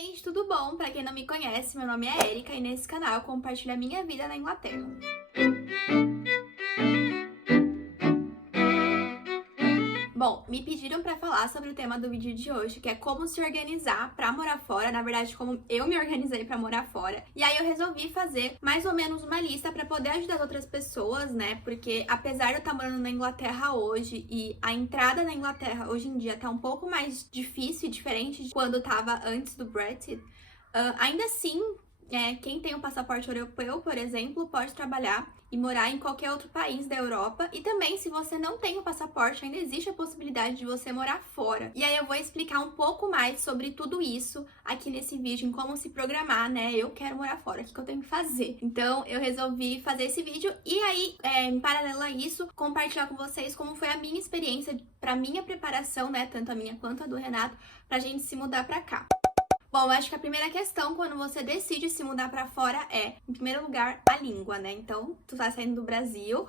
gente, tudo bom? Pra quem não me conhece, meu nome é Erika e nesse canal eu compartilho a minha vida na Inglaterra. Bom, me pediram pra falar sobre o tema do vídeo de hoje, que é como se organizar pra morar fora, na verdade, como eu me organizei pra morar fora. E aí eu resolvi fazer mais ou menos uma lista pra poder ajudar as outras pessoas, né? Porque apesar de eu estar morando na Inglaterra hoje e a entrada na Inglaterra hoje em dia tá um pouco mais difícil e diferente de quando tava antes do Brexit, ainda assim, quem tem um passaporte europeu, por exemplo, pode trabalhar e morar em qualquer outro país da Europa. E também, se você não tem o passaporte, ainda existe a possibilidade de você morar fora. E aí eu vou explicar um pouco mais sobre tudo isso aqui nesse vídeo, em como se programar, né? Eu quero morar fora, o que eu tenho que fazer? Então, eu resolvi fazer esse vídeo e aí, em paralelo a isso, compartilhar com vocês como foi a minha experiência para minha preparação, né? Tanto a minha quanto a do Renato, pra gente se mudar pra cá. Bom, eu acho que a primeira questão quando você decide se mudar pra fora é, em primeiro lugar, a língua, né? Então, tu tá saindo do Brasil,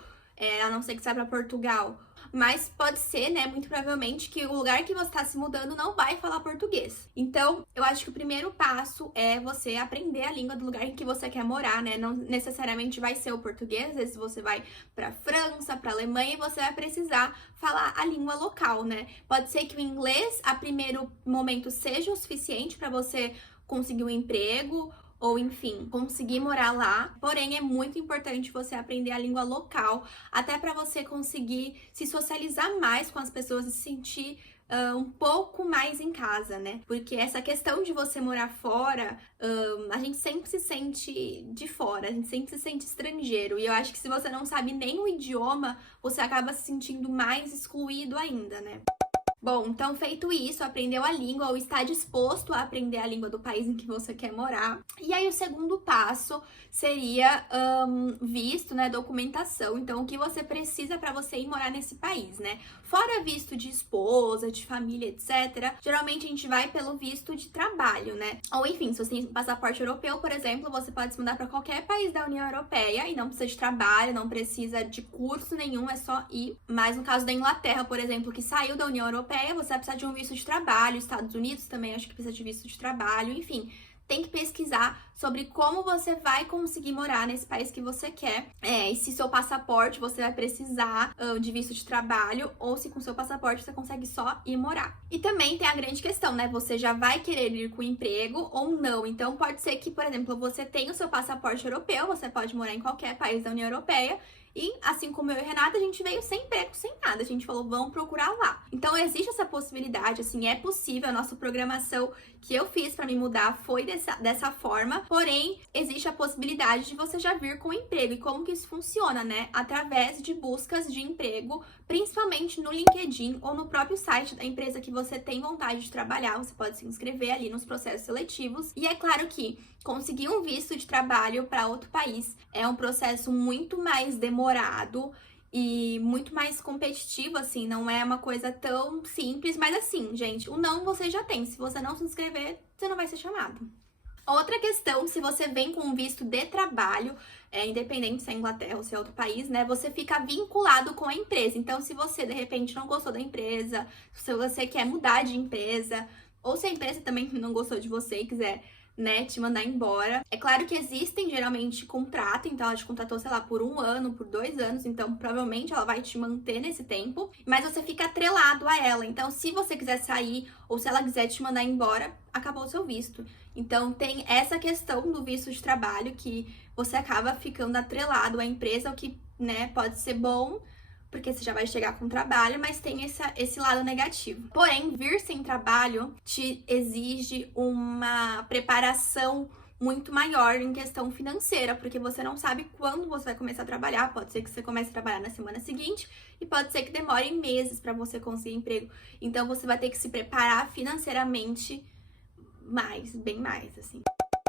a não ser que você vá pra Portugal, mas pode ser, né, muito provavelmente que o lugar que você tá se mudando não vai falar português. Então, eu acho que o primeiro passo é você aprender a língua do lugar em que você quer morar, né? Não necessariamente vai ser o português, às vezes você vai pra França, pra Alemanha e você vai precisar falar a língua local, né? Pode ser que o inglês, a primeiro momento, seja o suficiente pra você conseguir um emprego ou, enfim, conseguir morar lá. Porém, é muito importante você aprender a língua local, até para você conseguir se socializar mais com as pessoas e se sentir um pouco mais em casa, né? Porque essa questão de você morar fora, a gente sempre se sente de fora, a gente sempre se sente estrangeiro. E eu acho que se você não sabe nem o idioma, você acaba se sentindo mais excluído ainda, né? Bom, então feito isso, aprendeu a língua ou está disposto a aprender a língua do país em que você quer morar. E aí o segundo passo seria visto, né, documentação. Então o que você precisa para você ir morar nesse país, né? Fora visto de esposa, de família, etc. Geralmente a gente vai pelo visto de trabalho, né? Ou enfim, se você tem passaporte europeu, por exemplo, você pode se mudar para qualquer país da União Europeia e não precisa de trabalho, não precisa de curso nenhum, é só ir. Mas no caso da Inglaterra, por exemplo, que saiu da União Europeia, você vai precisar de um visto de trabalho. Estados Unidos também acho que precisa de visto de trabalho, enfim. Tem que pesquisar sobre como você vai conseguir morar nesse país que você quer. E se seu passaporte você vai precisar de visto de trabalho, ou se com seu passaporte você consegue só ir morar. E também tem a grande questão, né? Você já vai querer ir com emprego ou não. Então pode ser que, por exemplo, você tenha o seu passaporte europeu, você pode morar em qualquer país da União Europeia. E assim como eu e Renata, a gente veio sem emprego, sem nada. A gente falou, vamos procurar lá. Então existe essa possibilidade, assim, é possível. A nossa programação que eu fiz pra me mudar foi dessa forma. Porém, existe a possibilidade de você já vir com emprego. E como que isso funciona, né? Através de buscas de emprego, principalmente no LinkedIn ou no próprio site da empresa que você tem vontade de trabalhar. Você pode se inscrever ali nos processos seletivos. E é claro que conseguir um visto de trabalho para outro país é um processo muito mais demorado e muito mais competitivo, assim, não é uma coisa tão simples, mas assim, gente, o não você já tem. Se você não se inscrever, você não vai ser chamado. Outra questão, se você vem com um visto de trabalho, independente se é Inglaterra ou se é outro país, né, você fica vinculado com a empresa. Então, se você, de repente, não gostou da empresa, se você quer mudar de empresa, ou se a empresa também não gostou de você e quiser, né, te mandar embora. É claro que existem geralmente contrato, então ela te contratou, sei lá, por 1 ano, por 2 anos, então provavelmente ela vai te manter nesse tempo, mas você fica atrelado a ela. Então, se você quiser sair ou se ela quiser te mandar embora, acabou o seu visto. Então, tem essa questão do visto de trabalho que você acaba ficando atrelado à empresa, o que, né, pode ser bom, porque você já vai chegar com trabalho, mas tem esse lado negativo. Porém, vir sem trabalho te exige uma preparação muito maior em questão financeira, porque você não sabe quando você vai começar a trabalhar. Pode ser que você comece a trabalhar na semana seguinte e pode ser que demore meses para você conseguir emprego. Então, você vai ter que se preparar financeiramente bem mais, assim.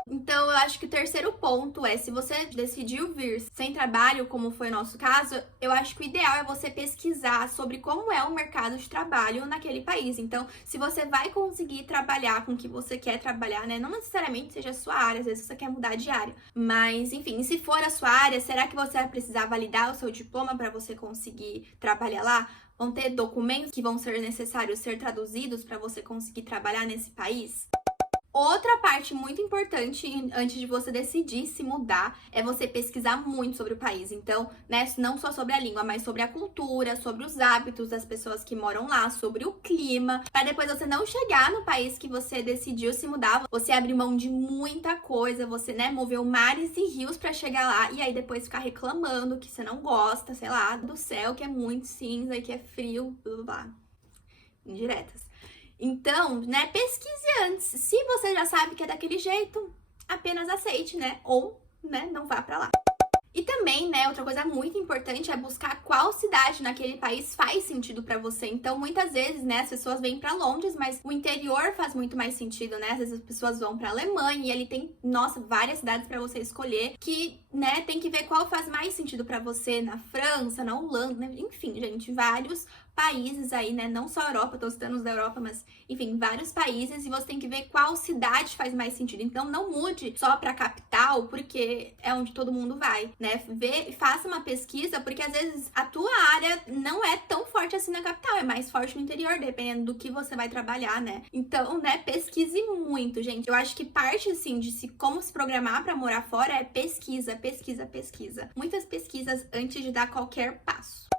Então, eu acho que o terceiro ponto é, se você decidiu vir sem trabalho, como foi o nosso caso, eu acho que o ideal é você pesquisar sobre como é o mercado de trabalho naquele país. Então, se você vai conseguir trabalhar com o que você quer trabalhar, né? Não necessariamente seja a sua área, às vezes você quer mudar de área. Mas, enfim, se for a sua área, será que você vai precisar validar o seu diploma para você conseguir trabalhar lá? Vão ter documentos que vão ser necessários ser traduzidos para você conseguir trabalhar nesse país? Outra parte muito importante antes de você decidir se mudar é você pesquisar muito sobre o país. Então, né, não só sobre a língua, mas sobre a cultura, sobre os hábitos das pessoas que moram lá, sobre o clima, para depois você não chegar no país que você decidiu se mudar, você abrir mão de muita coisa, você, né, moveu mares e rios para chegar lá e aí depois ficar reclamando que você não gosta, sei lá, do céu que é muito cinza e que é frio, blá blá blá. Indiretas. Então, né, pesquise antes. Se você já sabe que é daquele jeito, apenas aceite, né? Ou, né, não vá pra lá. E também, né, outra coisa muito importante é buscar qual cidade naquele país faz sentido pra você. Então, muitas vezes, né, as pessoas vêm pra Londres, mas o interior faz muito mais sentido, né? Às vezes as pessoas vão pra Alemanha e ali tem, nossa, várias cidades pra você escolher que, né, tem que ver qual faz mais sentido pra você na França, na Holanda, né? Enfim, gente, vários países aí, né? Não só a Europa, tô citando os da Europa, mas enfim, vários países, e você tem que ver qual cidade faz mais sentido. Então não mude só pra capital, porque é onde todo mundo vai, né? Faça uma pesquisa, porque às vezes a tua área não é tão forte assim na capital, é mais forte no interior, dependendo do que você vai trabalhar, né? Então, né, pesquise muito, gente. Eu acho que parte, assim, de como se programar pra morar fora é pesquisa, pesquisa, pesquisa. Muitas pesquisas antes de dar qualquer passo.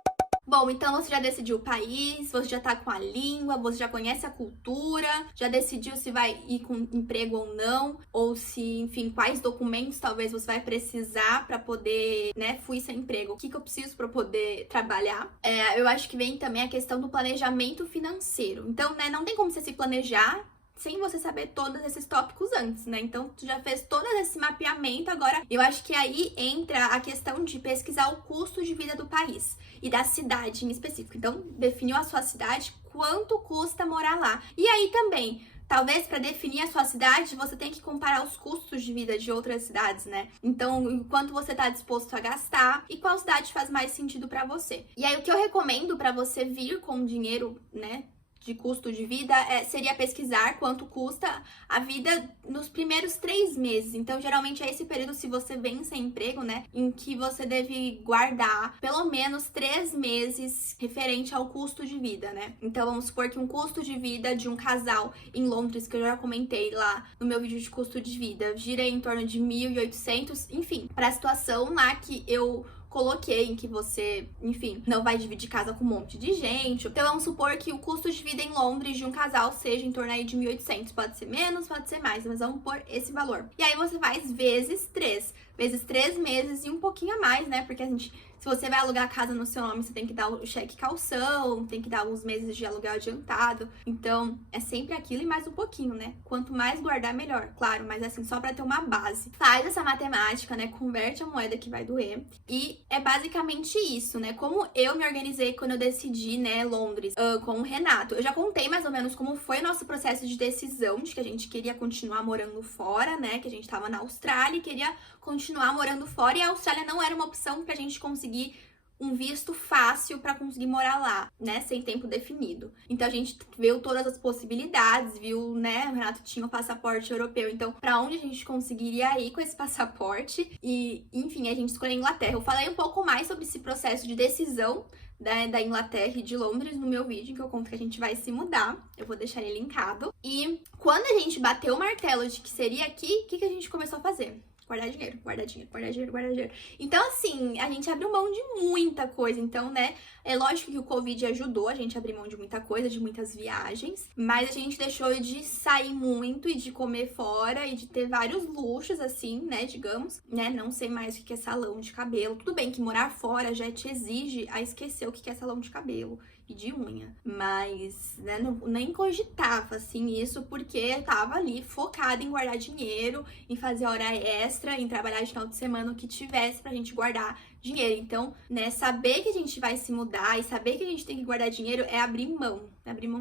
Bom, então você já decidiu o país, você já tá com a língua, você já conhece a cultura, já decidiu se vai ir com emprego ou não, ou se, enfim, quais documentos talvez você vai precisar pra poder, né, fui sem emprego. O que eu preciso pra poder trabalhar? Eu acho que vem também a questão do planejamento financeiro. Então, né, não tem como você se planejar sem você saber todos esses tópicos antes, né? Então, tu já fez todo esse mapeamento, agora eu acho que aí entra a questão de pesquisar o custo de vida do país e da cidade em específico. Então, definiu a sua cidade, quanto custa morar lá. E aí também, talvez para definir a sua cidade, você tem que comparar os custos de vida de outras cidades, né? Então, quanto você tá disposto a gastar e qual cidade faz mais sentido para você. E aí, o que eu recomendo para você vir com dinheiro, né, de custo de vida, seria pesquisar quanto custa a vida nos primeiros 3 meses. Então, geralmente é esse período, se você vem sem emprego, né, em que você deve guardar pelo menos 3 meses referente ao custo de vida, né? Então, vamos supor que um custo de vida de um casal em Londres, que eu já comentei lá no meu vídeo de custo de vida, gira em torno de 1.800, enfim, para a situação lá que eu coloquei em que você, enfim, não vai dividir casa com um monte de gente. Então, vamos supor que o custo de vida em Londres de um casal seja em torno aí de 1.800. Pode ser menos, pode ser mais, mas vamos pôr esse valor. E aí você faz vezes 3. Vezes 3 meses e um pouquinho a mais, né? Porque a gente, se você vai alugar a casa no seu nome, você tem que dar o cheque calção, tem que dar alguns meses de aluguel adiantado. Então, é sempre aquilo e mais um pouquinho, né? Quanto mais guardar, melhor. Claro, mas assim, só pra ter uma base. Faz essa matemática, né? Converte a moeda que vai doer. E é basicamente isso, né? Como eu me organizei quando eu decidi, né, Londres, com o Renato. Eu já contei mais ou menos como foi o nosso processo de decisão, de que a gente queria continuar morando fora, né? Que a gente tava na Austrália e queria continuar morando fora, e a Austrália não era uma opção pra gente conseguir um visto fácil pra conseguir morar lá, né, sem tempo definido. Então a gente viu todas as possibilidades, viu, né, o Renato tinha um passaporte europeu, então pra onde a gente conseguiria ir com esse passaporte? E, enfim, a gente escolheu a Inglaterra. Eu falei um pouco mais sobre esse processo de decisão da Inglaterra e de Londres no meu vídeo, em que eu conto que a gente vai se mudar. Eu vou deixar ele linkado. E quando a gente bateu o martelo de que seria aqui, o que a gente começou a fazer? Guardar dinheiro, guardar dinheiro, guardar dinheiro, guardar dinheiro. Então, assim, a gente abriu mão de muita coisa. Então, né, é lógico que o Covid ajudou a gente a abrir mão de muita coisa, de muitas viagens. Mas a gente deixou de sair muito e de comer fora e de ter vários luxos, assim, né, digamos. Né, não sei mais o que é salão de cabelo. Tudo bem que morar fora já te exige a esquecer o que é salão de cabelo e de unha. Mas, né, nem cogitava, assim, isso, porque eu tava ali focada em guardar dinheiro, em fazer hora extra, em trabalhar de final de semana, o que tivesse pra gente guardar dinheiro. Então, né, saber que a gente vai se mudar e saber que a gente tem que guardar dinheiro é abrir mão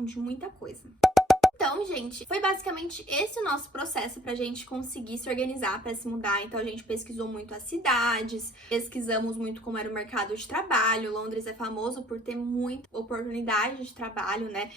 de muita coisa. Então, gente, foi basicamente esse o nosso processo pra gente conseguir se organizar pra se mudar. Então, a gente pesquisou muito as cidades, pesquisamos muito como era o mercado de trabalho. Londres é famoso por ter muita oportunidade de trabalho, né?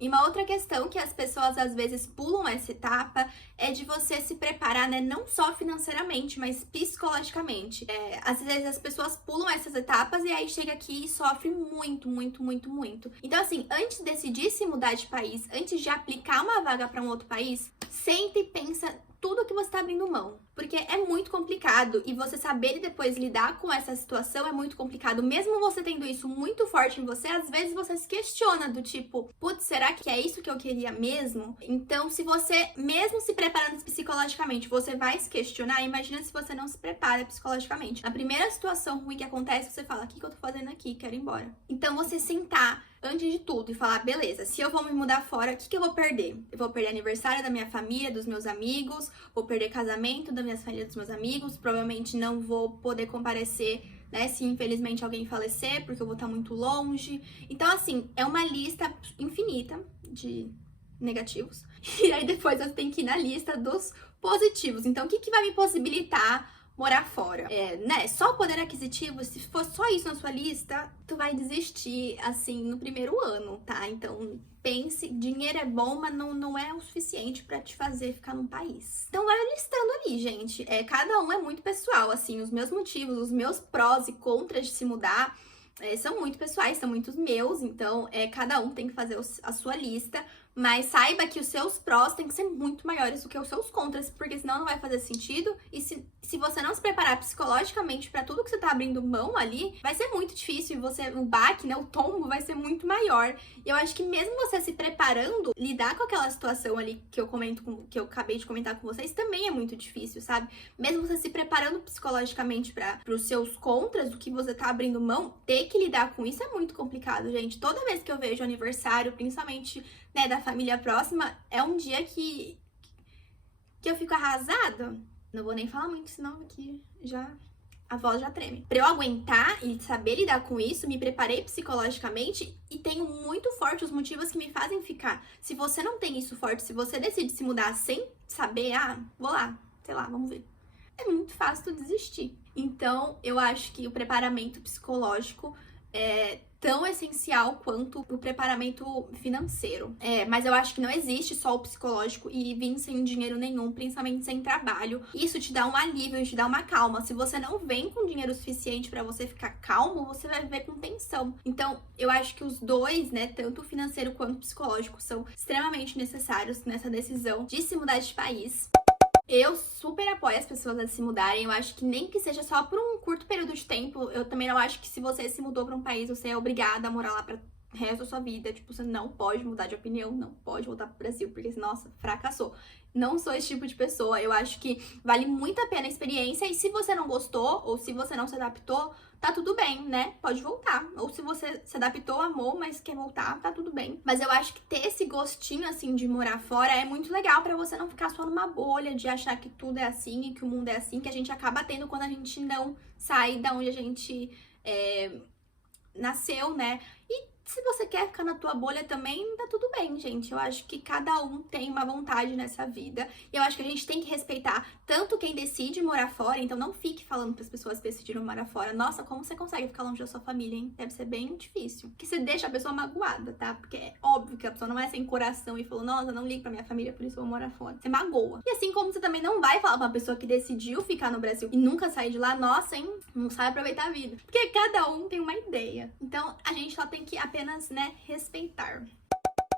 E uma outra questão que as pessoas às vezes pulam essa etapa é de você se preparar, né? Não só financeiramente, mas psicologicamente. Às vezes as pessoas pulam essas etapas e aí chega aqui e sofre muito, muito, muito, muito. Então, assim, antes de decidir se mudar de país, antes de aplicar uma vaga para um outro país, Senta e pensa tudo que você tá abrindo mão. Porque é muito complicado e você saber depois lidar com essa situação é muito complicado. Mesmo você tendo isso muito forte em você, às vezes você se questiona do tipo, putz, será que é isso que eu queria mesmo? Então, se você, mesmo se preparando psicologicamente, você vai se questionar, imagina se você não se prepara psicologicamente. Na primeira situação ruim que acontece, você fala, o que eu tô fazendo aqui? Quero ir embora. Então, você sentar antes de tudo e falar, beleza, se eu vou me mudar fora, o que eu vou perder? Eu vou perder aniversário da minha família, dos meus amigos, vou perder casamento da minha família, dos meus amigos, provavelmente não vou poder comparecer, né, se infelizmente alguém falecer, porque eu vou estar muito longe. Então, assim, é uma lista infinita de negativos. E aí depois você tem que ir na lista dos positivos. Então, o que vai me possibilitar morar fora? Né? Só o poder aquisitivo, se for só isso na sua lista, tu vai desistir, assim, no primeiro ano, tá? Então, pense, dinheiro é bom, mas não é o suficiente pra te fazer ficar num país. Então, vai listando ali, gente. Cada um é muito pessoal, assim, os meus motivos, os meus prós e contras de se mudar são muito pessoais, são muitos meus, então cada um tem que fazer a sua lista, mas saiba que os seus prós têm que ser muito maiores do que os seus contras, porque senão não vai fazer sentido, e se você não se preparar psicologicamente pra tudo que você tá abrindo mão ali, vai ser muito difícil, e o baque, né, o tombo vai ser muito maior. E eu acho que mesmo você se preparando, lidar com aquela situação ali que eu acabei de comentar com vocês, também é muito difícil, sabe? Mesmo você se preparando psicologicamente pros seus contras, do que você tá abrindo mão, ter que lidar com isso é muito complicado, gente. Toda vez que eu vejo aniversário, principalmente, né, da família próxima, é um dia que eu fico arrasada. Não vou nem falar muito, senão aqui a voz já treme. Pra eu aguentar e saber lidar com isso, me preparei psicologicamente e tenho muito forte os motivos que me fazem ficar. Se você não tem isso forte, se você decide se mudar sem saber, vou lá, sei lá, vamos ver. É muito fácil tu desistir. Então, eu acho que o preparamento psicológico é tão essencial quanto o preparamento financeiro. Mas eu acho que não existe só o psicológico e vir sem dinheiro nenhum, principalmente sem trabalho. Isso te dá um alívio, te dá uma calma. Se você não vem com dinheiro suficiente pra você ficar calmo, você vai viver com tensão. Então, eu acho que os dois, né, tanto o financeiro quanto o psicológico, são extremamente necessários nessa decisão de se mudar de país. Eu super apoio as pessoas a se mudarem, eu acho que nem que seja só por um curto período de tempo, eu também não acho que se você se mudou pra um país, você é obrigada a morar lá pra resto da sua vida, tipo, você não pode mudar de opinião, não pode voltar pro Brasil, porque, nossa, fracassou. Não sou esse tipo de pessoa, eu acho que vale muito a pena a experiência, e se você não gostou, ou se você não se adaptou, tá tudo bem, né? Pode voltar. Ou se você se adaptou, amou, mas quer voltar, tá tudo bem. Mas eu acho que ter esse gostinho, assim, de morar fora é muito legal pra você não ficar só numa bolha, de achar que tudo é assim e que o mundo é assim, que a gente acaba tendo quando a gente não sai da onde a gente nasceu, né? E se você quer ficar na tua bolha também, tá tudo bem, gente. Eu acho que cada um tem uma vontade nessa vida. E eu acho que a gente tem que respeitar tanto quem decide morar fora. Então não fique falando para as pessoas que decidiram morar fora. Nossa, como você consegue ficar longe da sua família, hein? Deve ser bem difícil. Que você deixa a pessoa magoada, tá? Porque é óbvio que a pessoa não é sem coração e falou, nossa, não ligo pra minha família, por isso eu vou morar fora. Você magoa. E assim como você também não vai falar pra uma pessoa que decidiu ficar no Brasil e nunca sair de lá, nossa, hein? Não sabe aproveitar a vida. Porque cada um tem uma ideia. Então a gente só tem que apenas, né, respeitar.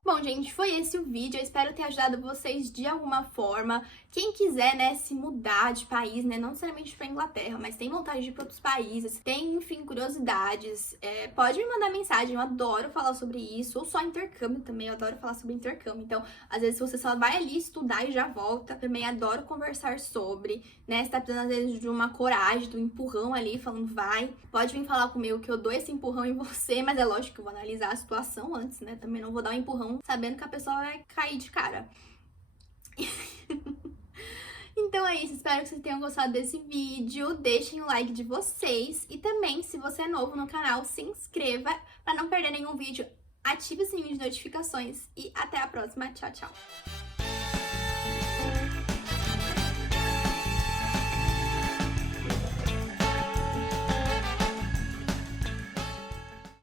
Bom, gente, foi esse o vídeo. Eu espero ter ajudado vocês de alguma forma. Quem quiser, né, se mudar de país, né, não necessariamente pra Inglaterra, mas tem vontade de ir pra outros países, tem, enfim, curiosidades, pode me mandar mensagem. Eu adoro falar sobre isso. Ou só intercâmbio também, eu adoro falar sobre intercâmbio. Então, às vezes, você só vai ali estudar e já volta. Também adoro conversar sobre, né, você tá precisando, às vezes, de uma coragem, do empurrão ali, falando, vai. Pode vir falar comigo que eu dou esse empurrão em você, mas é lógico que eu vou analisar a situação antes, né, também não vou dar um empurrão sabendo que a pessoa vai cair de cara. Então é isso, espero que vocês tenham gostado desse vídeo, deixem o like de vocês e também, se você é novo no canal, se inscreva para não perder nenhum vídeo, ative o sininho de notificações e até a próxima, tchau, tchau!